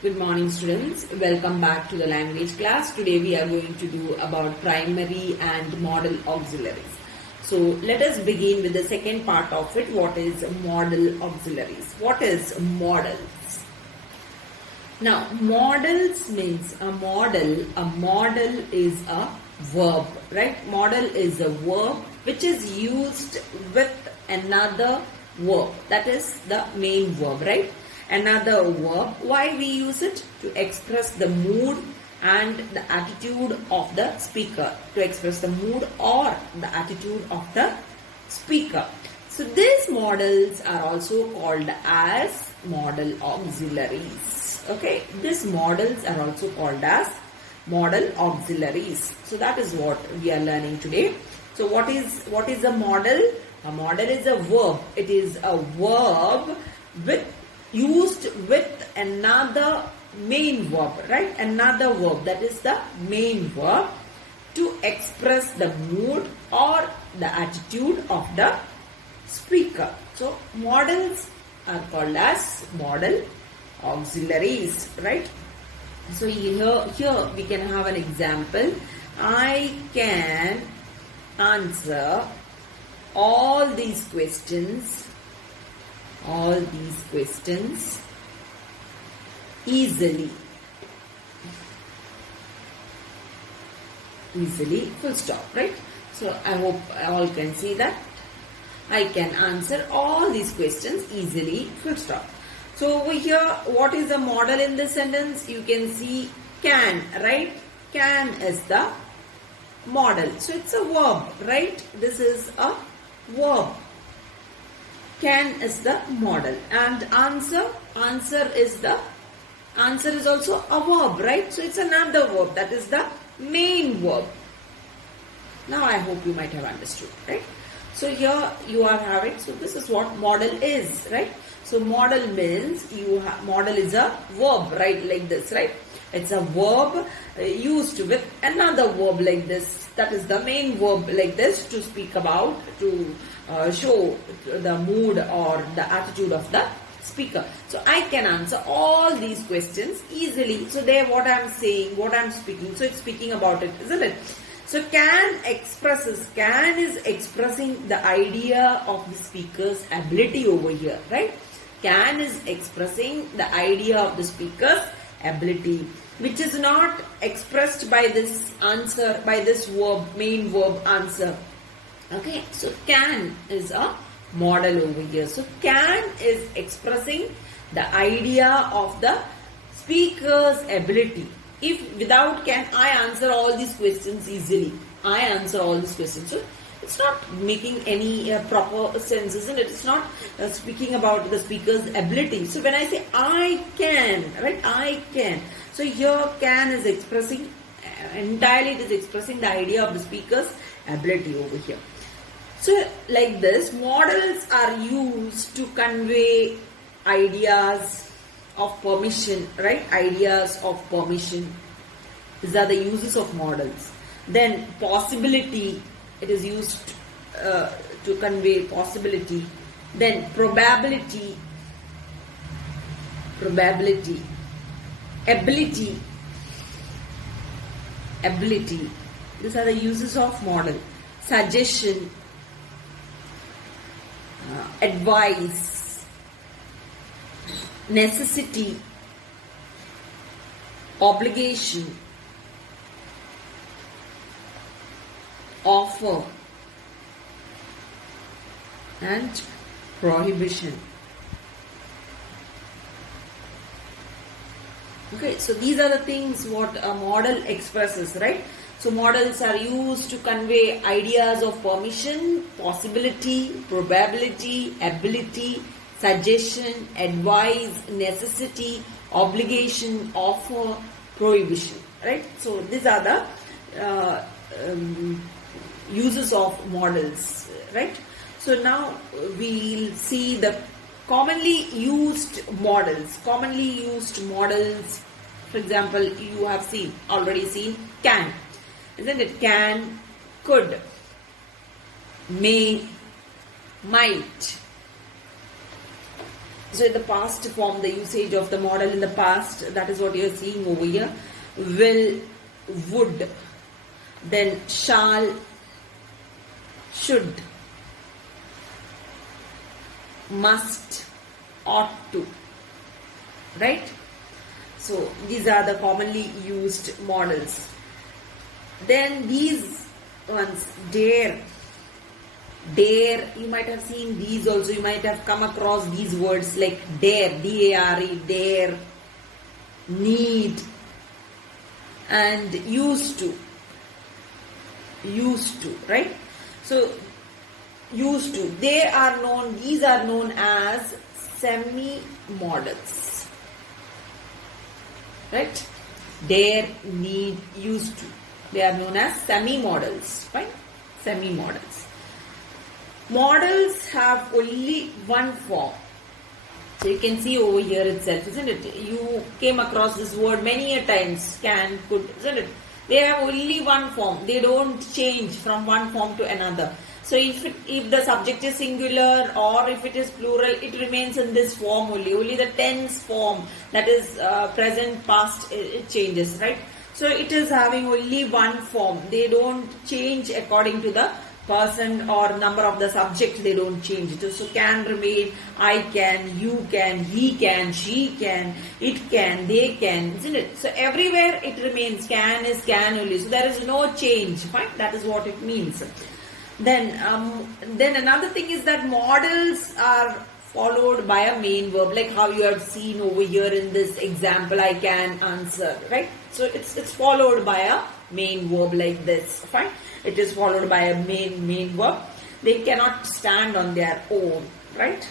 Good morning students, welcome back to the language class. Today we are going to do about primary and modal auxiliaries. So let us begin with the second part of it. What is modal auxiliaries? What is modals? Now modals means a modal is a verb, right? Modal is a verb which is used with another verb, that is the main verb, right? Another verb. Why we use it? To express the mood and the attitude of the speaker. To express the mood or the attitude of the speaker. So these modals are also called as modal auxiliaries. Okay, these modals are also called as modal auxiliaries. So that is what we are learning today. So what is a modal? A modal is a verb. It is a verb used with another main verb, right? Another verb, that is the main verb, to express the mood or the attitude of the speaker. So modals are called as modal auxiliaries, right? So here we can have an example. I can answer all these questions easily, full stop, right? So I hope all can see that. I can answer all these questions easily, full stop. So over here, what is the modal in this sentence? You can see can, right? Can is the modal. So it's a verb, right? This is a verb. Can is the modal, and answer is also a verb, right? So it's another verb, that is the main verb. Now I hope you might have understood, right? So here you are having, so this is what modal is, right? So modal means modal is a verb, right? Like this, right? It's a verb used with another verb like this. That is the main verb like this, to speak about, to show the mood or the attitude of the speaker. So I can answer all these questions easily. So there what I am saying, what I am speaking. So it's speaking about it, isn't it? So can is expressing the idea of the speaker's ability over here, right? Can is expressing the idea of the speaker's ability, which is not expressed by this answer, by this verb, main verb answer. Okay, so can is a modal over here. So can is expressing the idea of the speaker's ability. If without can, I answer all these questions easily. I answer all these questions. So it's not making any proper sense, isn't it? It's not speaking about the speaker's ability. So when I say I can, right? I can. So here can is expressing, entirely it is expressing the idea of the speaker's ability over here. So like this, modals are used to convey ideas of permission, right? Ideas of permission. These are the uses of modals. Then possibility, it is used to convey possibility. Then probability, ability. These are the uses of modal. Suggestion, advice, necessity, obligation, offer, and prohibition. Okay, so these are the things what a modal expresses, right? So modals are used to convey ideas of permission, possibility, probability, ability, suggestion, advice, necessity, obligation, offer, prohibition, right? So these are the uses of modals, right? So now we'll see the commonly used modals. For example, you have already seen can, isn't it? Can, could, may, might, So in the past form, the usage of the modal in the past, that is what you are seeing over here. Will, would, then shall, should, must, ought to, right? So these are the commonly used modals. Then these ones, dare, you might have seen these also. You might have come across these words like dare, D-A-R-E, dare, need, and used to, right? So used to, these are known as semi-modals, right? Dare, need, used to, they are known as semi-modals, fine? Semi-modals. Modals have only one form. So you can see over here itself, isn't it? You came across this word many a times, can, could, isn't it? They have only one form. They don't change from one form to another. So if the subject is singular or if it is plural, it remains in this form only. Only the tense form, that is present, past, it changes, right? So it is having only one form. They don't change according to the person or number of the subject. They don't change it. So can remain, I can, you can, he can, she can, it can, they can, isn't it? So everywhere it remains, can is can only. So there is no change, fine? That is what it means. Then another thing is that modals are followed by a main verb, like how you have seen over here in this example, I can answer, right? So it's followed by a main verb like this, fine? It is followed by a main verb. They cannot stand on their own, right?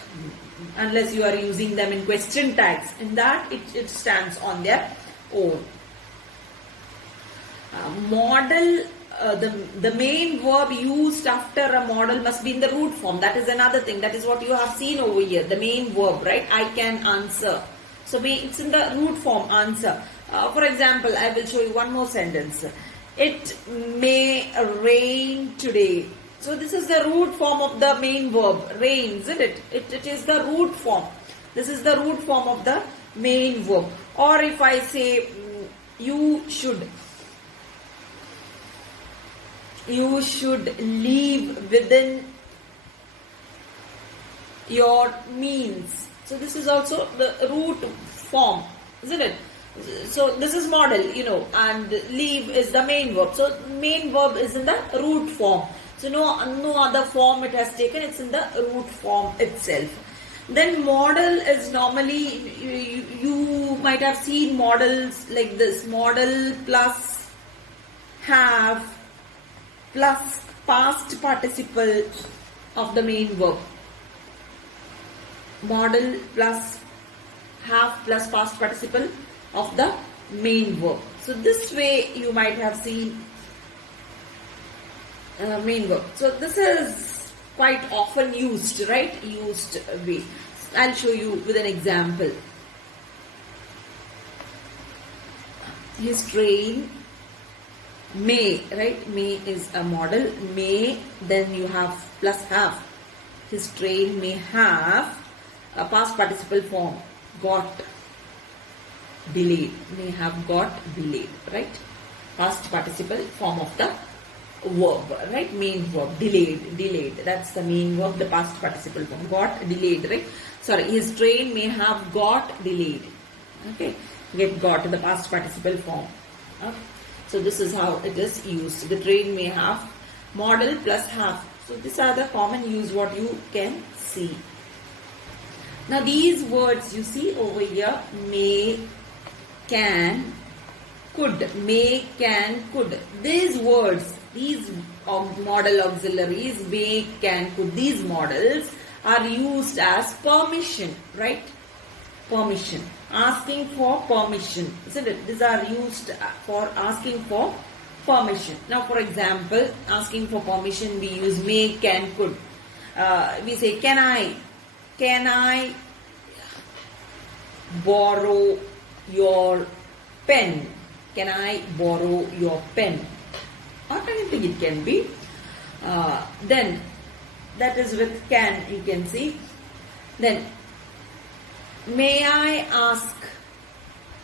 Unless you are using them in question tags. In that, it stands on their own. Modal, the main verb used after a modal must be in the root form. That is another thing. That is what you have seen over here. The main verb, right? I can answer. So it's in the root form, answer. For example, I will show you one more sentence. It may rain today. So this is the root form of the main verb, rain, isn't it? It is the root form. This is the root form of the main verb. Or if I say, you should live within your means. So this is also the root form, isn't it? So this is modal, and leave is the main verb. So main verb is in the root form. So no other form it has taken. It's in the root form itself. Then modal is normally, you might have seen modals like this. Modal plus have plus past participle of the main verb. Modal plus have plus past participle of the main verb. So this way you might have seen main verb. So this is quite often used, right? Used way. I'll show you with an example. His train may, right? May is a modal. May, then you have plus have. His train may have a past participle form. Got delayed. May have got delayed, right? Past participle form of the verb, right? Main verb, delayed. That's the main verb, the past participle form. Got delayed, right? Sorry, his train may have got delayed. Okay, get got, the past participle form. Okay. So this is how it is used. The train may have, modal plus have. So these are the common use what you can see. Now these words you see over here, may, can, could, may, can, could. These words, these modal auxiliaries, may, can, could, these modals are used as permission, right? Permission. Asking for permission, isn't it? These are used for asking for permission. Now for example, asking for permission, we use may, can, could. We say, can I borrow your pen? Can I borrow your pen? Or anything it can be. Then that is with can, you can see. Then May I ask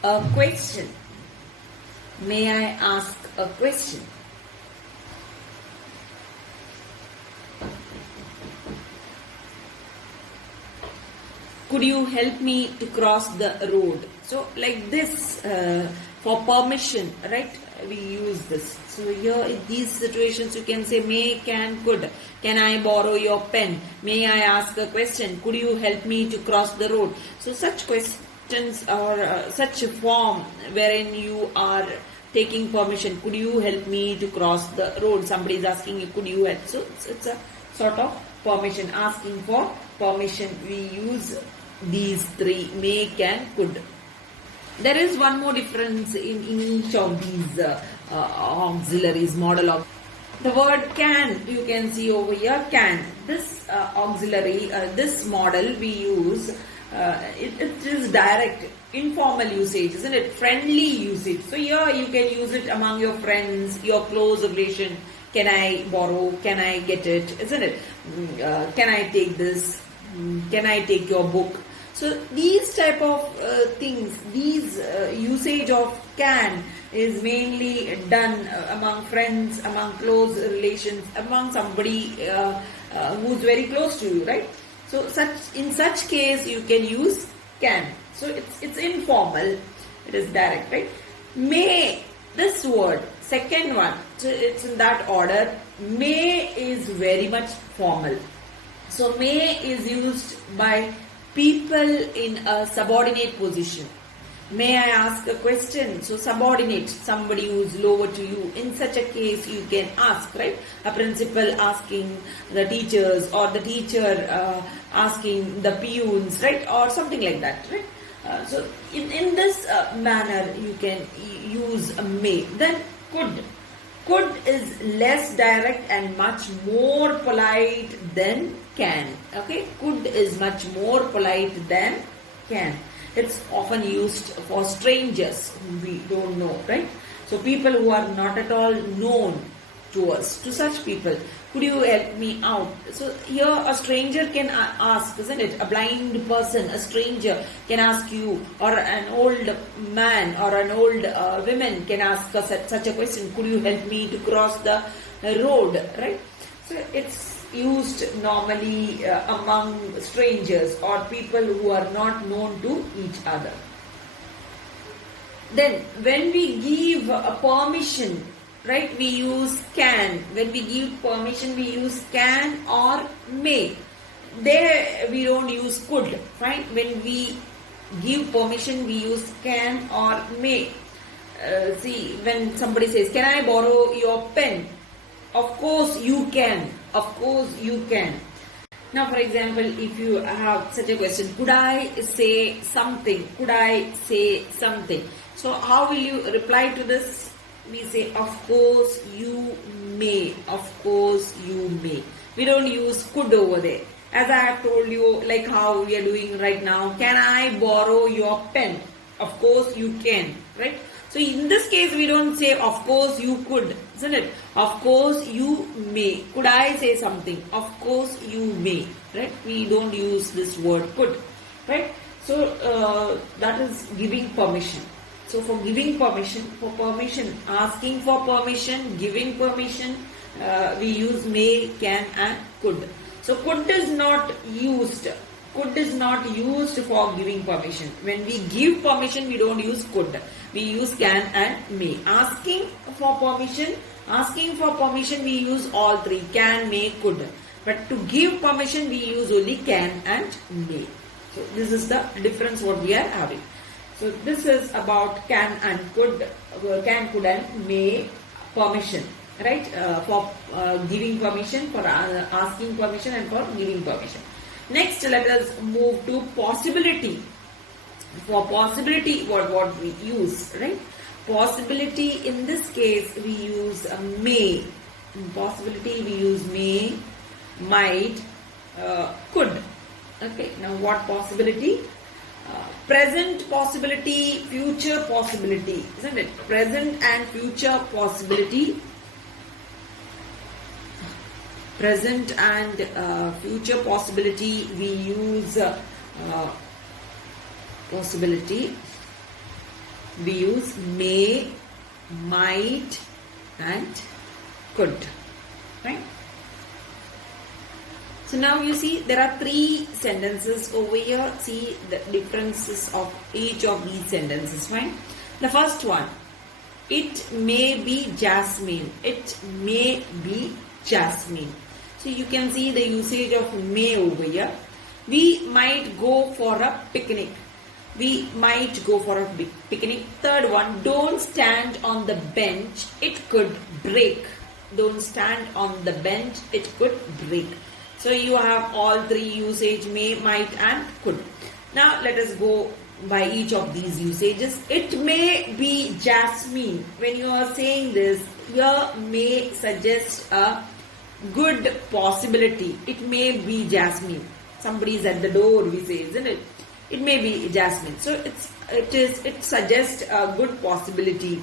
a question? May I ask a question? Could you help me to cross the road? So like this, for permission, right? We use this. So here in these situations you can say may, can, could. Can I borrow your pen? May I ask a question? Could you help me to cross the road? So such questions or such a form wherein you are taking permission. Could you help me to cross the road? Somebody is asking you, could you help? So it's a sort of permission, asking for permission. We use these three, may, can, could. There is one more difference in each of these auxiliaries, modal of. The word can, you can see over here, can. This auxiliary, this modal we use, it is direct, informal usage, isn't it? Friendly usage. So here you can use it among your friends, your close relation. Can I borrow? Can I get it? Isn't it? Can I take this? Can I take your book? So these type of things, these usage of can is mainly done among friends, among close relations, among somebody who's very close to you, right? So in such case you can use can. So it's informal, it is direct, right? May, this word, second one, so it's in that order. May is very much formal. So may is used by people in a subordinate position. May I ask a question? So subordinate, somebody who is lower to you. In such a case, you can ask, right? A principal asking the teachers, or the teacher asking the peons, right? Or something like that, right? So in this manner, you can use may. Then could. Could is less direct and much more polite than can. Okay, could is much more polite than can. It's often used for strangers whom we don't know, right? So people who are not at all known to us, to such people, could you help me out? So here a stranger can ask, isn't it? A blind person, a stranger can ask you, or an old man or an old woman can ask such a question. Could you help me to cross the road, right? So it's used normally among strangers or people who are not known to each other. Then when we give a permission, right, we use can. When we give permission, we use can or may. There we don't use could, right? When we give permission, we use can or may. See, when somebody says, can I borrow your pen? Of course you can. Of course you can. Now, for example, if you have such a question, could I say something? Could I say something? So how will you reply to this? We say, of course you may. Of course you may. We don't use could over there. As I have told you, like how we are doing right now, can I borrow your pen? Of course you can, right? So in this case, we don't say, of course you could, isn't it? Of course you may. Could I say something? Of course you may, right? We don't use this word could, right? So that is giving permission. So for giving permission, asking for permission, giving permission, we use may, can and could. So could is not used. Could is not used for giving permission. When we give permission, we don't use could. We use can and may. Asking for permission, we use all three, can, may, could. But to give permission, we use only can and may. So this is the difference what we are having. So this is about can and could, and may permission, right? For giving permission, for asking permission and for giving permission. Next, let us move to possibility. For possibility, what we use, right? Possibility, in this case, we use may. In possibility, we use may, might, could. Okay, now what possibility? Present possibility, future possibility, isn't it? Present and future possibility. Present and future possibility, we use possibility, we use may, might and could, right? So now you see there are 3 sentences over here. See the differences of each of these sentences, right? The first one, it may be Jasmine. It may be Jasmine. So you can see the usage of may over here. We might go for a picnic. We might go for a picnic. Third one, don't stand on the bench. It could break. Don't stand on the bench. It could break. So you have all 3 usage, may, might and could. Now let us go by each of these usages. It may be Jasmine. When you are saying this, here may suggest a good possibility. It may be Jasmine. Somebody is at the door, we say, isn't it? It may be Jasmine. So it suggests a good possibility.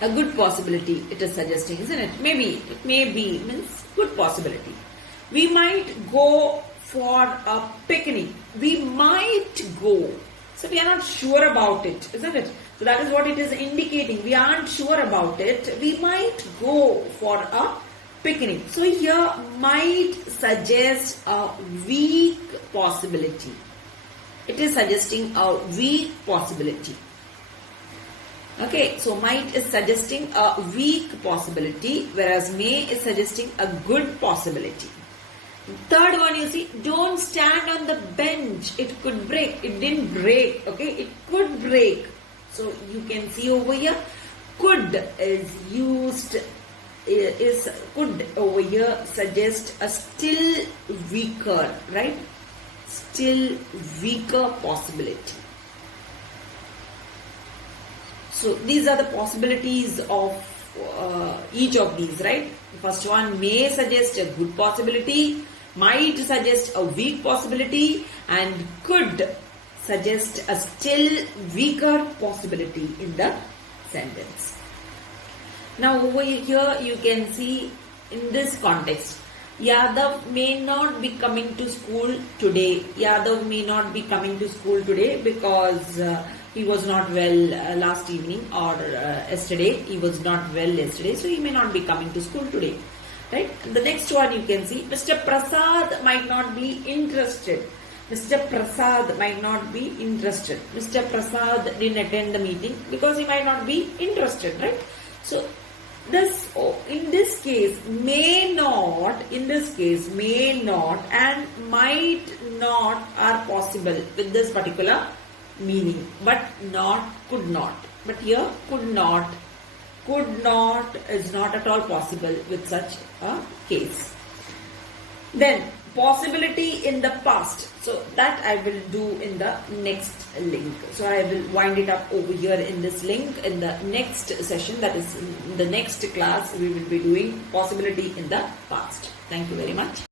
A good possibility it is suggesting, isn't it? Maybe, it may be means good possibility. We might go for a picnic. We might go. So we are not sure about it, isn't it? So that is what it is indicating. We aren't sure about it. We might go for a picnic. So here might suggest a weak possibility. It is suggesting a weak possibility. Okay, so might is suggesting a weak possibility, whereas may is suggesting a good possibility. Third one, you see, don't stand on the bench. It could break. It didn't break. Okay, it could break. So you can see over here, could is used, could over here suggest a still weaker, right? Still weaker possibility. So these are the possibilities of each of these, right? The first one may suggest a good possibility, might suggest a weak possibility, and could suggest a still weaker possibility in the sentence. Now over here you can see in this context, Yadav may not be coming to school today. Yadav may not be coming to school today because he was not well last evening or yesterday. He was not well yesterday, so he may not be coming to school today. Right? The next one you can see, Mr. Prasad might not be interested. Mr. Prasad might not be interested. Mr. Prasad didn't attend the meeting because he might not be interested, right? So this, in this case, may not, in this case, may not and might not are possible with this particular meaning, but not, could not. But here, could not is not at all possible with such a case. Then, possibility in the past. So, that I will do in the next link. So, I will wind it up over here in this link. In the next session, that is in the next class, we will be doing possibility in the past. Thank you very much.